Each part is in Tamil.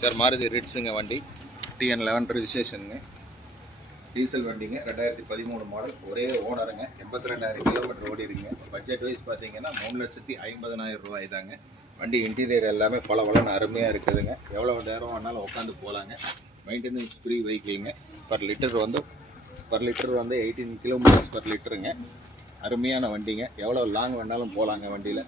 சார் மாருதி ரிட்ஸுங்க வண்டி டிஎன் 11 ரிஜிஸ்ட்ரேஷனுங்க. டீசல் வண்டிங்க, 2013 மாடல், ஒரே ஓனருங்க, 82,000 கிலோமீட்டர் ஓடி இருக்குங்க. பட்ஜெட் வைஸ் பார்த்தீங்கன்னா 3,50,000 ரூபாய் தாங்க. வண்டி இன்டீரியர் எல்லாமே பல வளன்னு அருமையாக இருக்குதுங்க. எவ்வளோ நேரம் வேணாலும் உட்காந்து போகலாங்க. மெயின்டெனன்ஸ் ஃப்ரீ வெஹிக்கிளுங்க. பர் லிட்டர் வந்து 18 கிலோமீட்டர்ஸ் பர் லிட்டருங்க. அருமையான வண்டிங்க. எவ்வளோ லாங் வேணாலும் போகலாங்க வண்டியில்.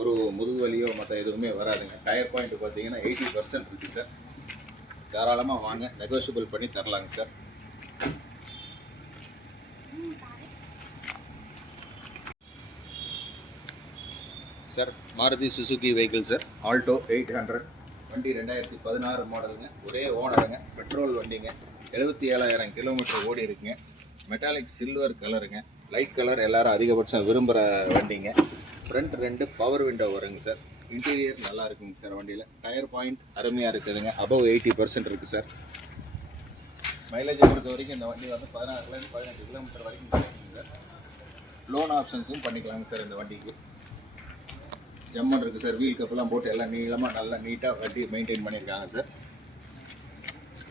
ஒரு முதுகு வலியோ மற்ற எதுவுமே வராதுங்க. டயர் பாயிண்ட் பார்த்தீங்கன்னா 80% இருக்குது சார். தாராளமாக வாங்க, நெகோஷியபிள் பண்ணி தரலாங்க sir. Sir Maruti Suzuki vehicle sir, Alto 800 வண்டி 2016 மாடலுங்க, ஒரே ஓனருங்க, பெட்ரோல் வண்டிங்க, 77,000 கிலோமீட்டர் ஓடி இருக்குங்க. மெட்டாலிக் சில்வர் கலருங்க, லைட் கலர் எல்லாரும் அதிகபட்சம் விரும்புகிற வண்டிங்க. ஃப்ரண்ட் 2 பவர் விண்டோ வருங்க சார். இன்டீரியர் நல்லா இருக்குங்க சார் வண்டியில். டயர் பாயிண்ட் அருமையாக இருக்குதுங்க, அபவ் 80% இருக்குது சார். மைலேஜை பொறுத்த வரைக்கும் இந்த வண்டி வந்து 16 18 கிலோமீட்டர் வரைக்கும் கிடைக்குங்க சார். லோன் ஆப்ஷன்ஸும் பண்ணிக்கலாங்க சார் இந்த வண்டிக்கு. ஜம்மன் இருக்குது சார். வீல் கப்பெல்லாம் போட்டு எல்லாம் நீளமாக நல்லா நீட்டாக வண்டி மெயின்டைன் பண்ணியிருக்காங்க சார்.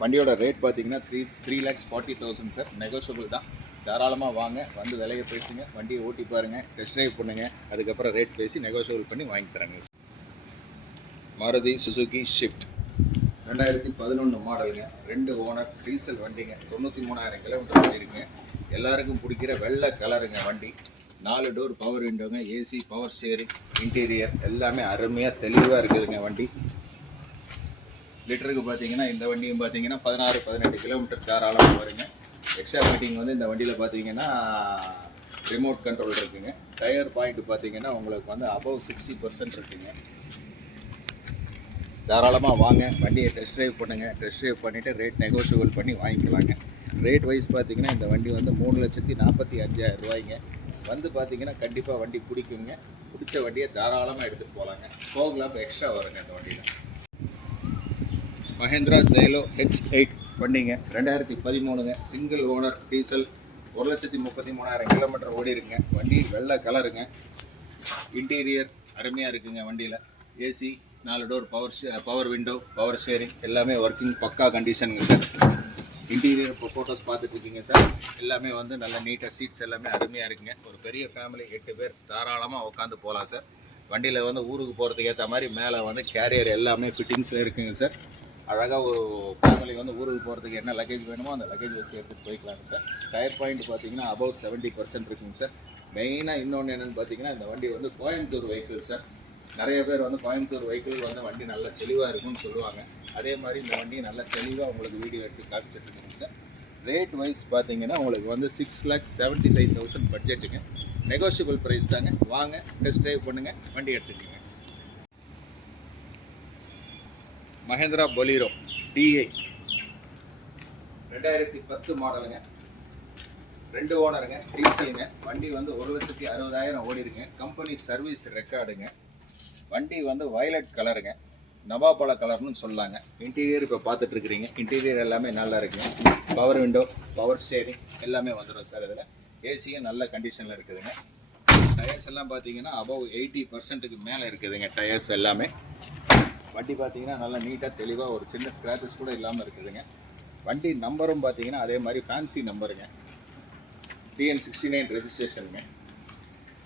வண்டியோட ரேட் பார்த்தீங்கன்னா 3,40,000 சார். நெகோஷியபிள் தான். தாராளமாக வாங்க, வந்து விலையை பேசுங்க, வண்டியை ஓட்டி பாருங்கள், டெஸ்ட் ட்ரைவ் பண்ணுங்கள். அதுக்கப்புறம் ரேட் பேசி நெகோஷியபிள் பண்ணி வாங்கி தராங்க. மாருதி சுசுகி ஷிஃப்ட் 2011 மாடலுங்க, 2 ஓனர், டீசல் வண்டிங்க, 93,000 கிலோமீட்டர் ஓடிருக்குங்க. எல்லாருக்கும் பிடிக்கிற வெள்ளை கலருங்க வண்டி. 4 டோர் பவர் விண்டோங்க, ஏசி, பவர் ஸ்டேரிங், இன்டீரியர் எல்லாமே அருமையாக தெளிவாக இருக்குதுங்க வண்டி. லிட்டருக்கு பார்த்தீங்கன்னா இந்த வண்டியும் பார்த்தீங்கன்னா 16-18 கிலோமீட்டர் தாராளமாக வருங்க. எக்ஸ்ட்ரா மீட்டிங் வந்து இந்த வண்டியில் பார்த்தீங்கன்னா ரிமோட் கண்ட்ரோல் இருக்குங்க. டயர் பாயிண்ட் பார்த்தீங்கன்னா உங்களுக்கு வந்து அபவ் 60% இருக்குங்க. தாராளமாக வாங்க, வண்டியை டெஸ்ட் ட்ரைவ் பண்ணுங்கள். டெஸ்ட் ட்ரைவ் பண்ணிவிட்டு ரேட் நெகோஷியபிள் பண்ணி வாங்கிக்கலாங்க. ரேட் வைஸ் பார்த்தீங்கன்னா இந்த வண்டி வந்து 3,45,000 ரூபாய்ங்க. வந்து பார்த்தீங்கன்னா கண்டிப்பாக வண்டி பிடிக்குங்க. பிடிச்ச வண்டியை தாராளமாக எடுத்துகிட்டு போகலாங்க. போகலாம் எக்ஸ்ட்ரா வருங்க இந்த வண்டியில். மஹேந்திரா ஜெயலோ H8 வண்டிங்க, 2013ங்க, சிங்கிள் ஓனர், டீசல், 1,33,000 கிலோமீட்டர் ஓடி இருக்குங்க. வண்டி வெள்ளை கலருங்க. இன்டீரியர் அருமையாக இருக்குங்க வண்டியில். AC, 4 door power window, power steering எல்லாமே ஒர்க்கிங் பக்கா கண்டிஷனுங்க சார். இன்டீரியர் இப்போ ஃபோட்டோஸ் பார்த்துட்டு இருக்கீங்க சார். எல்லாமே வந்து நல்ல நீட்டாக சீட்ஸ் எல்லாமே அருமையாக இருக்குங்க. ஒரு பெரிய ஃபேமிலி 8 பேர் தாராளமாக உட்காந்து போகலாம் சார். வண்டியில் வந்து ஊருக்கு போகிறதுக்கு ஏற்ற மாதிரி மேலே வந்து கேரியர் எல்லாமே ஃபிட்டிங்ஸில் இருக்குங்க சார். அழகாக ஒரு ஃபேமிலி வந்து ஊருக்கு போகிறதுக்கு என்ன லக்கேஜ் வேணுமோ அந்த லக்கேஜ் வச்சு எடுத்துகிட்டு போய்க்கலாங்க சார். டயர் பாயிண்ட் பார்த்தீங்கன்னா அபவ் 70% இருக்குங்க சார். மெயினாக இன்னொன்று என்னென்னு பார்த்தீங்கன்னா இந்த வண்டி வந்து கோயம்புத்தூர் வெஹிக்கிள் சார். நிறைய பேர் வந்து கோயம்புத்தூர் வெஹிக்கிள் வந்து வண்டி நல்லா தெளிவாக இருக்கும்னு சொல்லுவாங்க. அதே மாதிரி இந்த வண்டி நல்லா தெளிவாக உங்களுக்கு வீடியோ எடுத்து காமிச்சிட்ருக்குங்க சார். ரேட் வைஸ் பார்த்தீங்கன்னா உங்களுக்கு வந்து 6,75,000 பட்ஜெட்டுங்க. நெகோஷியபிள் ப்ரைஸ் தாங்க. வாங்க, டெஸ்ட் ட்ரைவ் பண்ணுங்கள், வண்டி எடுத்துக்கோங்க. மஹேந்திரா பொலீரோ DI 2010 மாடலுங்க, 2 ஓனருங்க, டீசலுங்க. வண்டி வந்து 1,60,000 ஓடிருங்க. Company service ரெக்கார்டுங்க. வண்டி வந்து வயலட் கலருங்க, நவாப்பழ கலர்னு சொல்லாங்க. இன்டீரியர் இப்போ பார்த்துட்டு இருக்கிறீங்க. இன்டீரியர் எல்லாமே நல்லா இருக்குங்க. பவர் விண்டோ, பவர் ஸ்டேரிங் எல்லாமே வந்துடும் சார். இதில் ஏசியும் நல்ல கண்டிஷனில் இருக்குதுங்க. டயர்ஸ் எல்லாம் பார்த்தீங்கன்னா அபவ் 80%க்கு மேலே இருக்குதுங்க டயர்ஸ் எல்லாமே. வண்டி பார்த்தீங்கன்னா நல்லா நீட்டாக தெளிவாக ஒரு சின்ன ஸ்க்ராச்சஸ் கூட இல்லாமல் இருக்குதுங்க. வண்டி நம்பரும் பார்த்தீங்கன்னா அதே மாதிரி ஃபேன்சி நம்பருங்க, TN 69 ரெஜிஸ்ட்ரேஷனுங்க.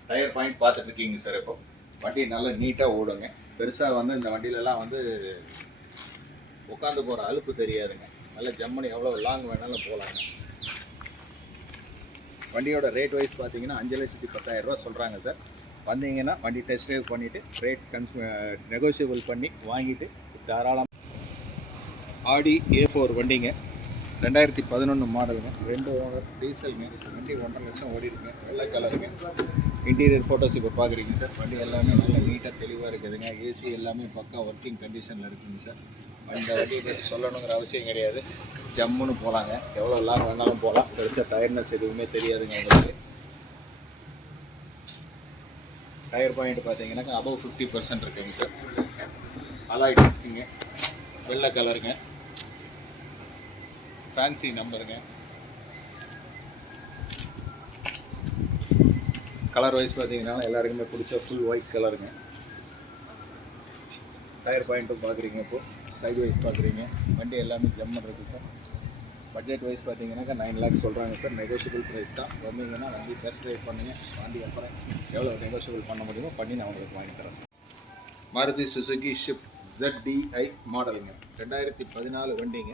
டயர் பாயிண்ட் பார்த்துட்டு இருக்கீங்க சார். இப்போ வண்டி நல்லா நீட்டாக ஓடுங்க. பெருசாக வந்து இந்த வண்டியிலலாம் வந்து உட்காந்து போகிற அலுப்பு தெரியாதுங்க. நல்ல ஜம்முன்னு எவ்வளோ லாங் வேணாலும் போகலாங்க. வண்டியோட ரேட் வைஸ் பார்த்தீங்கன்னா 5,10,000 ரூபா சொல்கிறாங்க சார். வந்தீங்கன்னா வண்டி டெஸ்ட் ட்ரைவ் பண்ணிவிட்டு ரேட் நெகோஷியபிள் பண்ணி வாங்கிட்டு தாராளம். ஆடி A4 வண்டிங்க, 2011 மாடலுங்க, 2 ஓனர், டீசலுங்க. வண்டி 1,50,000 லட்சம் ஓடி இருக்குங்க. வெள்ளை கலருங்க. இன்டீரியர் ஃபோட்டோஸ் இப்போ பார்க்குறீங்க சார். வண்டி எல்லாமே நல்லா நீட்டாக தெளிவாக இருக்குதுங்க. ஏசி எல்லாமே பக்கா ஒர்க்கிங் கண்டிஷனில் இருக்குங்க சார். இந்த வண்டியை பற்றி சொல்லணுங்கிற அவசியம் கிடையாது. ஜம்முன்னு போகலாங்க, எவ்வளோ லாங் வேணாலும் போகலாம். பெருசாக டயர்னஸ் எதுவுமே தெரியாதுங்க உங்களுக்கு. டயர் பாயிண்ட் பார்த்தீங்கன்னாக்கா அபவ் 50% இருக்குங்க சார். அலாய் டிஸ்க்குங்க, வெள்ளை கலருங்க, ஃபேன்சி நம்பருங்க. கலர் வைஸ் பார்த்தீங்கன்னா எல்லாருக்குமே பிடிச்ச ஃபுல் ஒயிட் கலருங்க. டயர் பாயிண்ட்டும் பார்க்குறீங்க. இப்போது சைடு வைஸ் பார்க்குறீங்க. வண்டி எல்லாமே ஜம்முன்னு இருக்குது சார். பட்ஜெட் வைஸ் பார்த்தீங்கன்னாக்கா 9 lakhs சொல்கிறாங்க சார். நெகோஷியபிள் ப்ரைஸ் தான். வந்தீங்கன்னா வண்டி டெஸ்ட் ட்ரைவ் பண்ணுங்க. வண்டி அப்புறம் எவ்வளோ நெகோஷியபிள் பண்ண முடியுமோ பண்ணி நான் உங்களுக்கு வாங்கி தரேன் sir. Maruti Suzuki shift ZDI மாடலுங்க. 2014 வண்டிங்க.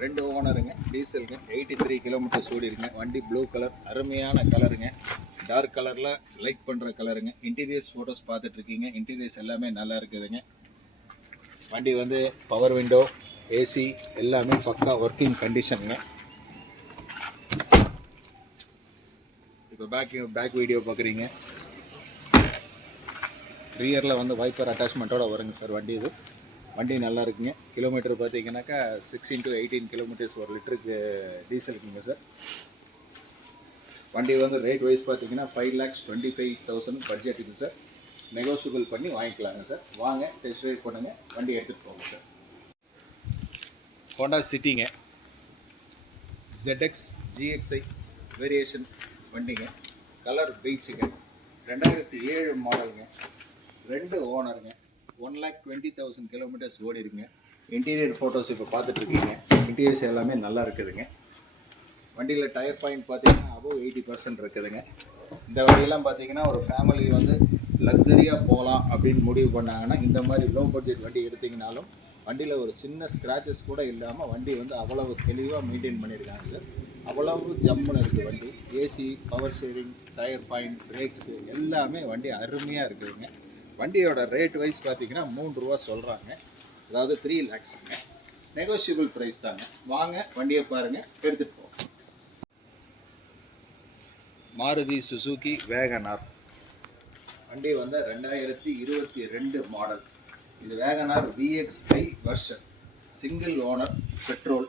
2 ஓனருங்க. டீசலுங்க. 83 கிலோமீட்டர்ஸ் ஓடிருங்க. வண்டி ப்ளூ கலர், அருமையான கலருங்க. டார்க் கலரில் லைக் பண்ணுற கலருங்க. இன்டீரியர்ஸ் ஃபோட்டோஸ் பார்த்துட்ருக்கீங்க. இன்டீரியர்ஸ் எல்லாமே நல்லா இருக்குதுங்க. வண்டி வந்து பவர் விண்டோ, ஏசி எல்லாமே பக்கா ஒர்க்கிங் கண்டிஷனுங்க. இப்போ பேக் வீடியோ பார்க்குறீங்க. ரியரில் வந்து வைப்பர் அட்டாச்மெண்ட்டோட வருங்க சார் வண்டி. இது வண்டி நல்லா இருக்குங்க. கிலோமீட்டர் பார்த்தீங்கன்னாக்கா 6 into 18 கிலோமீட்டர்ஸ் ஒரு லிட்டருக்கு டீசல் இருக்குங்க சார். வண்டி வந்து ரேட் வைஸ் பார்த்தீங்கன்னா 5,25,000 பட்ஜெட் இருக்குது சார். நெகோஷியபிள் பண்ணி வாங்கிக்கலாங்க சார். வாங்க டெஸ்ட் ரைட் பண்ணுங்கள், வண்டி எடுத்துகிட்டு போங்க சார். ஹோண்டா சிட்டிங்க. ZX GXI வேரியேஷன் வண்டிங்க. கலர் பீச்சுங்க. 2007 மாடலுங்க. 2 ஓனருங்க. 1,20,000 கிலோமீட்டர்ஸ் ஓடி இருக்குங்க. இன்டீரியர் ஃபோட்டோஸ் இப்போ பார்த்துட்ருக்கீங்க. இன்டீரியர்ஸ் எல்லாமே நல்லா இருக்குதுங்க. வண்டியில் டயர் பாயிண்ட் பார்த்தீங்கன்னா அபோவ் 80% இருக்குதுங்க. இந்த வண்டியெல்லாம் பார்த்தீங்கன்னா ஒரு ஃபேமிலி வந்து லக்ஸரியாக போகலாம் அப்படின்னு முடிவு பண்ணாங்கன்னா இந்த மாதிரி லோ பட்ஜெட் வண்டி எடுத்திங்கனாலும் வண்டியில் ஒரு சின்ன ஸ்க்ராச்சஸ் கூட இல்லாமல் வண்டி வந்து அவ்வளவு தெளிவாக மெயின்டைன் பண்ணியிருக்காங்க சார். அவ்வளவு ஜம்முன்னு இருக்குது வண்டி. AC, power steering, tyre point, brakes எல்லாமே வண்டி அருமையாக இருக்குதுங்க. வண்டியோட ரேட் வைஸ் பார்த்தீங்கன்னா 3 ரூபா சொல்கிறாங்க. அதாவது 3 lakhsங்க. நெகோஷியபிள் ப்ரைஸ் தாங்க. வாங்க வண்டியை பாருங்கள், எடுத்துகிட்டு போவோம். மாருதி சுசுகி வேகனார் வண்டி வந்து 2022 மாடல். இது Wagon R VXI version. Single owner, petrol.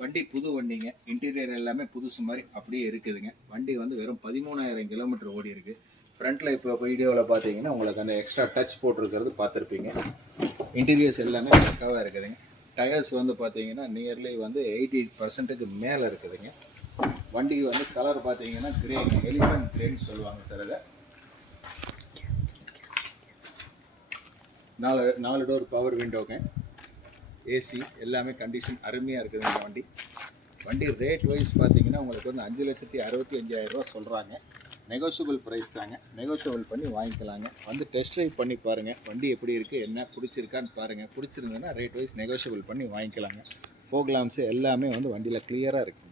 வண்டி புது வண்டிங்க. இன்டீரியர் எல்லாமே புதுசு மாதிரி அப்படியே இருக்குதுங்க. வண்டி வந்து வெறும் 13,000 கிலோமீட்டர் ஓடி இருக்குது. ஃப்ரண்ட்டில் இப்போ வீடியோவில் பார்த்தீங்கன்னா உங்களுக்கு அந்த எக்ஸ்ட்ரா டச் போட்டிருக்கிறது பார்த்துருப்பீங்க. இன்டீரியர்ஸ் எல்லாமே பக்காவாக இருக்குதுங்க. டயர்ஸ் வந்து பார்த்தீங்கன்னா நியர்லி வந்து 80% மேலே இருக்குதுங்க. வண்டிக்கு வந்து கலர் பார்த்தீங்கன்னா கிரேங்க. எலிஃபண்ட் கிரேன்னு சொல்லுவாங்க சார். அதை 4 டோர் பவர் விண்டோங்க. ஏசி எல்லாமே கண்டிஷன் அருமையாக இருக்குதுங்க வண்டி. வண்டி ரேட் வைஸ் பார்த்தீங்கன்னா உங்களுக்கு வந்து 5,65,000 ரூபா சொல்கிறாங்க. நெகோஷியபிள் ப்ரைஸ் தாங்க. நெகோஷியபிள் பண்ணி வாங்கிக்கலாங்க. வந்து டெஸ்ட் ட்ரைவ் பண்ணி பாருங்கள். வண்டி எப்படி இருக்குது, என்ன பிடிச்சிருக்கான்னு பாருங்கள். பிடிச்சிருந்ததுன்னா ரேட் வைஸ் நெகோஷியபிள் பண்ணி வாங்கிக்கலாங்க. ஃபோக் லாம்ப்ஸு எல்லாமே வந்து வண்டியில் கிளியராக இருக்குங்க.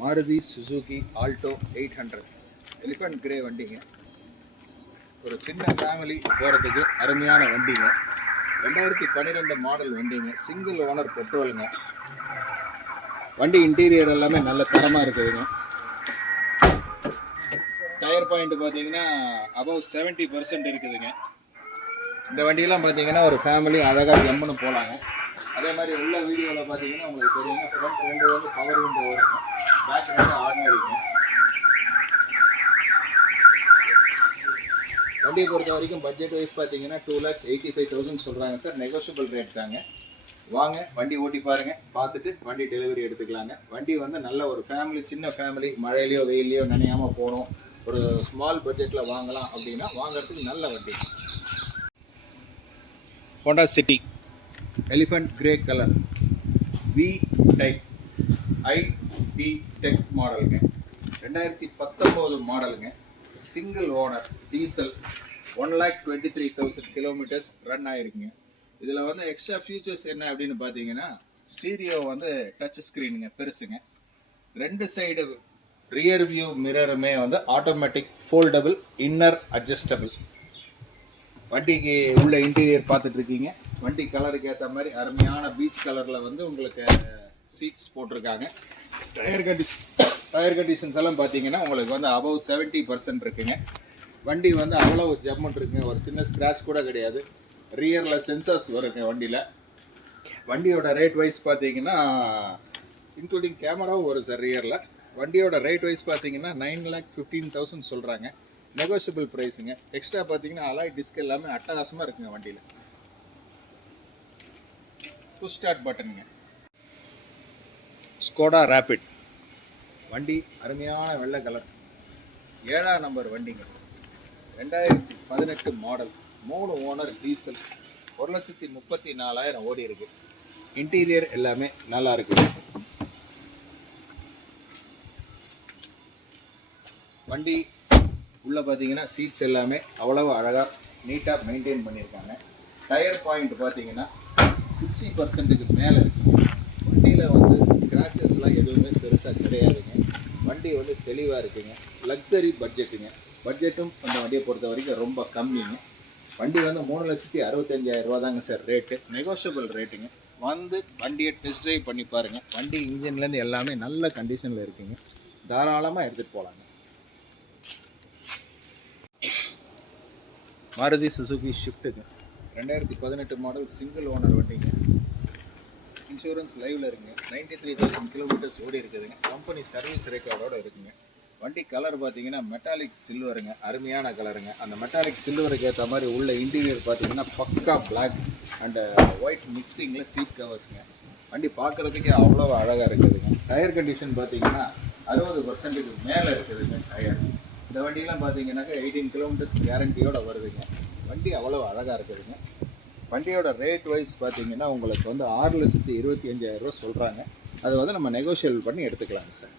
Maruti Suzuki Alto 800 elephant grey வண்டிங்க. ஒரு சின்ன ஃபேமிலி போகிறதுக்கு அருமையான வண்டிங்க. 2012 மாடல் வண்டிங்க. சிங்கிள் ஓனர், பெட்ரோலுங்க. வண்டி இன்டீரியர் எல்லாமே நல்ல தரமாக இருக்குதுங்க. டயர் பாயிண்ட் பார்த்தீங்கன்னா அபவ் 70% இருக்குதுங்க. இந்த வண்டியெல்லாம் பார்த்தீங்கன்னா ஒரு ஃபேமிலி அழகாக ஜம்முன்னு போகலாங்க. அதே மாதிரி உள்ள வீடியோவில் பார்த்தீங்கன்னா உங்களுக்கு தெரியுங்க. ஃப்ரண்ட் 2 வந்து பவர் விண்டோ வருங்க. பேக் வந்து ஆர்டினரிங்க. வண்டியை பொறுத்த வரைக்கும் பட்ஜெட் வைஸ் பார்த்தீங்கன்னா 2,85,000 சொல்கிறாங்க சார். நெகோஷியபிள் ரேட் தாங்க. வாங்க வண்டி ஓட்டி பாருங்கள், பார்த்துட்டு வண்டி டெலிவரி எடுத்துக்கலாங்க. வண்டி வந்து நல்ல ஒரு ஃபேமிலி, சின்ன ஃபேமிலி, மழையிலையோ வெயிலையோ நனையாமல் போகணும், ஒரு ஸ்மால் பட்ஜெட்டில் வாங்கலாம் அப்படின்னா வாங்குறதுக்கு நல்ல வண்டி. Honda City elephant grey colour V type ID tech மாடலுங்க. 2019 மாடலுங்க. Single owner, diesel. 1,23,000 kilometres run ஆகிருக்குங்க. இதில் வந்து எக்ஸ்ட்ரா ஃபீச்சர்ஸ் என்ன அப்படின்னு பார்த்தீங்கன்னா ஸ்டீரியோ வந்து டச் ஸ்க்ரீனுங்க, பெருசுங்க. 2 சைடு ரியர் வியூ மிரருமே வந்து ஆட்டோமேட்டிக் ஃபோல்டபுள், இன்னர் அட்ஜஸ்டபிள். வண்டிக்கு உள்ள இன்டீரியர் பார்த்துட்டு இருக்கீங்க. வண்டி கலருக்கு ஏற்ற மாதிரி அருமையான பீச் கலரில் வந்து உங்களுக்கு சீட்ஸ் போட்டிருக்காங்க. டயர் கண்டிஷன்ஸ் எல்லாம் பார்த்தீங்கன்னா உங்களுக்கு வந்து அபவ் 70% இருக்குங்க. வண்டி வந்து அவ்வளோ ஜம்முன்னு இருக்குங்க. ஒரு சின்ன ஸ்க்ராட்ச் கூட கிடையாது. ரியரில் சென்சர்ஸ் வருங்க வண்டியில். வண்டியோட ரேட் வைஸ் பார்த்தீங்கன்னா இன்க்ளூடிங் கேமராவும் வரும் சார் ரியரில். வண்டியோட ரேட் வைஸ் பார்த்தீங்கன்னா 9,15,000 சொல்கிறாங்க. நெகோஷியபிள் ப்ரைஸுங்க. எக்ஸ்ட்ரா பார்த்தீங்கன்னா அலாய் டிஸ்க் எல்லாமே அட்டகாசமாக இருக்குங்க வண்டியில். புஷ் ஸ்டார்ட் பட்டனுங்க. ஸ்கோடா ரேபிட் வண்டி அருமையான வெள்ளை கலர். 7ஆம் நம்பர் வண்டிங்க. 2018 மாடல். 3 owner, diesel. 1,34,000 ஓடி இருக்கு. இன்டீரியர் எல்லாமே நல்லா இருக்குது. வண்டி உள்ளே பார்த்தீங்கன்னா சீட்ஸ் எல்லாமே அவ்வளவு அழகாக நீட்டாக மெயின்டைன் பண்ணியிருக்காங்க. டயர் பாயிண்ட் பார்த்தீங்கன்னா 60%க்கு மேலே இருக்குது. வண்டியில் வந்து ஸ்க்ராச்சஸ்லாம் எதுவுமே பெருசாக கிடையாதுங்க. வண்டி வந்து தெளிவாக இருக்குங்க. லக்ஸரி பட்ஜெட்டும் அந்த வண்டியை பொறுத்த வரைக்கும் ரொம்ப கம்மிங்க. வண்டி வந்து 3,65,000 ரூபா தாங்க சார் ரேட்டு. நெகோஷியபிள் ரேட்டுங்க. வந்து வண்டியை டெஸ்ட் ட்ரைவ் பண்ணி பாருங்கள். வண்டி இன்ஜின்லேருந்து எல்லாமே நல்ல கண்டிஷனில் இருக்குங்க. தாராளமாக எடுத்துகிட்டு போகலாங்க. மாருதி சுசுகி ஷிஃப்ட்டுங்க, 2018 மாடல், சிங்கிள் ஓனர் வண்டிங்க. இன்சூரன்ஸ் லைவில் இருக்குங்க. 93,000 கிலோமீட்டர்ஸ் ஓடி இருக்குதுங்க. கம்பெனி சர்வீஸ் ரெக்கார்டோடு இருக்குங்க. வண்டி கலர் பார்த்தீங்கன்னா மெட்டாலிக் சில்வருங்க, அருமையான கலருங்க. அந்த மெட்டாலிக் சில்வருக்கு ஏற்ற மாதிரி உள்ள இன்டீரியர் பார்த்தீங்கன்னா பக்கா பிளாக் அண்ட் ஒயிட் மிக்சிங்கில் சீட் கவர்ஸுங்க. வண்டி பார்க்குறதுக்கே அவ்வளோ அழகாக இருக்குதுங்க. டயர் கண்டிஷன் பார்த்தீங்கன்னா 60%க்கு மேலே இருக்குதுங்க டயர். இந்த வண்டியெலாம் பார்த்தீங்கன்னாக்கா 18 கிலோமீட்டர்ஸ் கேரண்டியோடு வருதுங்க. வண்டி அவ்வளோ அழகாக இருக்குதுங்க. வண்டியோட ரேட் வைஸ் பார்த்தீங்கன்னா உங்களுக்கு வந்து 6,25,000 ரூபா சொல்கிறாங்க. அது வந்து நம்ம நெகோஷியபிள் பண்ணி எடுத்துக்கலாங்க சார்.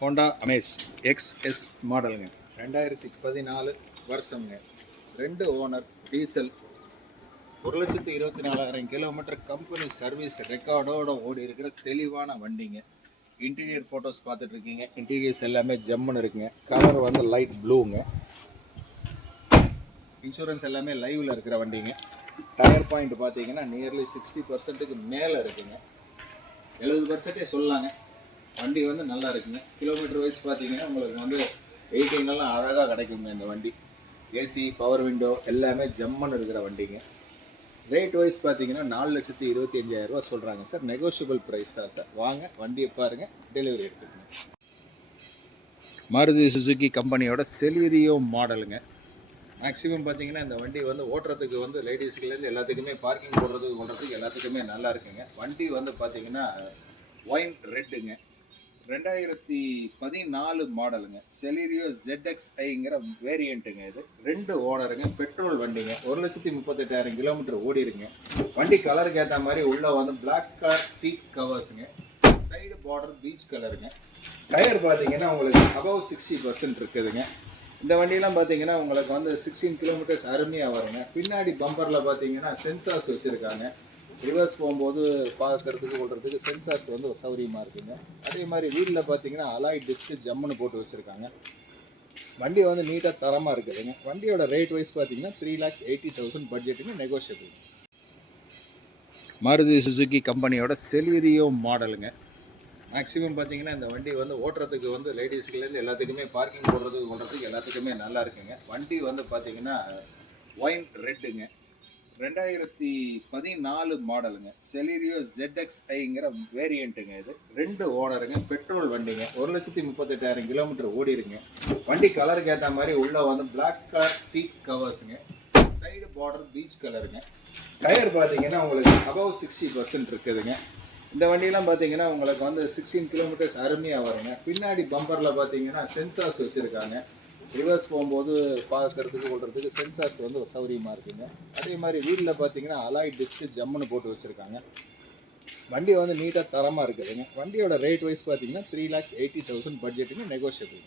ஹோண்டா அமேஸ் XS மாடலுங்க, 2014 வருஷங்க, 2 owner, diesel, 1,24,000 kilometre, company service ரெக்கார்டோடு ஓடி இருக்கிற தெளிவான வண்டிங்க. இன்டீரியர் ஃபோட்டோஸ் பார்த்துட்ருக்கீங்க. இன்டீரியர்ஸ் எல்லாமே ஜம்முன்னு இருக்குங்க. கலர் வந்து லைட் ப்ளூங்க. இன்சூரன்ஸ் எல்லாமே லைவில் இருக்கிற வண்டிங்க. டயர் பாயிண்ட் பார்த்தீங்கன்னா நியர்லி 60%க்கு மேலே இருக்குங்க. 70% சொல்லலாங்க. வண்டி வந்து நல்லா இருக்குங்க. கிலோமீட்டர் வைஸ் பார்த்தீங்கன்னா உங்களுக்கு வந்து 18 அழகாக கிடைக்குங்க இந்த வண்டி. ஏசி, பவர் விண்டோ எல்லாமே ஜம்முன்னு இருக்கிற வண்டிங்க. ரேட் வைஸ் பார்த்தீங்கன்னா 4,25,000 ரூபா சொல்கிறாங்க சார். நெகோஷியபிள் ப்ரைஸ் தான் சார். வாங்க வண்டியை பாருங்கள், டெலிவரி எடுத்துக்கோங்க. மாருதி சுசுகி கம்பெனியோட செலீரியோ மாடலுங்க. மேக்ஸிமம் பார்த்தீங்கன்னா இந்த வண்டி வந்து ஓட்டுறதுக்கு வந்து லேடிஸ்க்குலேருந்து எல்லாத்துக்குமே பார்க்கிங் போடுறதுக்கு எல்லாத்துக்குமே நல்லா இருக்குங்க. வண்டி வந்து பார்த்தீங்கன்னா ஒயின் ரெட்டுங்க, 2014 மாடலுங்க. செலீரியோ ZXIங்கிற வேரியண்ட்டுங்க. இது 2 ஓனருங்க, பெட்ரோல் வண்டிங்க. 1,38,000 கிலோமீட்டர் ஓடி இருக்குங்க. வண்டி கலருக்கு ஏற்ற மாதிரி உள்ளே வந்து பிளாக் கலர் சீட் கவர்ஸுங்க. சைடு பார்டர் பீச் கலருங்க. டயர் பார்த்தீங்கன்னா உங்களுக்கு அபவ் 60% இருக்குதுங்க. இந்த வண்டியெல்லாம் பார்த்தீங்கன்னா உங்களுக்கு வந்து 16 கிலோமீட்டர்ஸ் அருமையாக வருங்க. பின்னாடி பம்பரில் பார்த்தீங்கன்னா சென்சார்ஸ் வச்சுருக்காங்க. ரிவர்ஸ் போகும்போது பார்க்கறதுக்கு கொள்றதுக்கு சென்சார்ஸ் வந்து சௌரியமாக இருக்குங்க. அதே மாதிரி வீலில் பார்த்தீங்கன்னா அலாய் டிஸ்க்கு ஜம்முன்னு போட்டு வச்சுருக்காங்க. வண்டி வந்து நீட்டாக தரமாக இருக்குதுங்க. வண்டியோட ரேட் வைஸ் பார்த்தீங்கன்னா 3,80,000 பட்ஜெட்டுங்க, நெகோஷியபிள். மாருதி சுசுகி கம்பெனியோட செலீரியோ மாடலுங்க. மேக்ஸிமம் பார்த்தீங்கன்னா இந்த வண்டி வந்து ஓட்டுறதுக்கு வந்து லேடிஸ்க்குலேருந்து எல்லாத்துக்குமே பார்க்கிங் போடுறதுக்கு எல்லாத்துக்குமே நல்லா இருக்குங்க. வண்டி வந்து பார்த்தீங்கன்னா ஒயின் ரெட்டுங்க, 2014 மாடலுங்க. செலீரியோ ZXIங்கிற வேரியண்ட்டுங்க. இது 2 ஓனருங்க, பெட்ரோல் வண்டிங்க. 1,38,000 கிலோமீட்டர் ஓடி இருக்குங்க. வண்டி கலருக்கு ஏற்ற மாதிரி உள்ளே வந்து பிளாக் கலர் சீட் கவர்ஸுங்க. சைடு பார்டர் பீச் கலருங்க. டயர் பார்த்தீங்கன்னா உங்களுக்கு அபவ் 60% இருக்குதுங்க. இந்த வண்டியெல்லாம் பார்த்தீங்கன்னா உங்களுக்கு வந்து 16 கிலோமீட்டர்ஸ் அருமையாக வருங்க. பின்னாடி பம்பரில் பார்த்தீங்கன்னா சென்சார்ஸ் வச்சுருக்காங்க. ரிவர்ஸ் போகும்போது பார்க்கறதுக்கு கொள்றதுக்கு சென்சார்ஸ் வந்து சௌரியமாக இருக்குங்க. அதே மாதிரி வீலில் பார்த்தீங்கன்னா அலாய் டிஸ்க்கு ஜம்முன்னு போட்டு வச்சுருக்காங்க. வண்டி வந்து நீட்டாக தரமாக இருக்குதுங்க. வண்டியோட ரேட் வைஸ் பார்த்தீங்கன்னா 3,80,000 பட்ஜெட்டுங்க, நெகோஷியபிள்.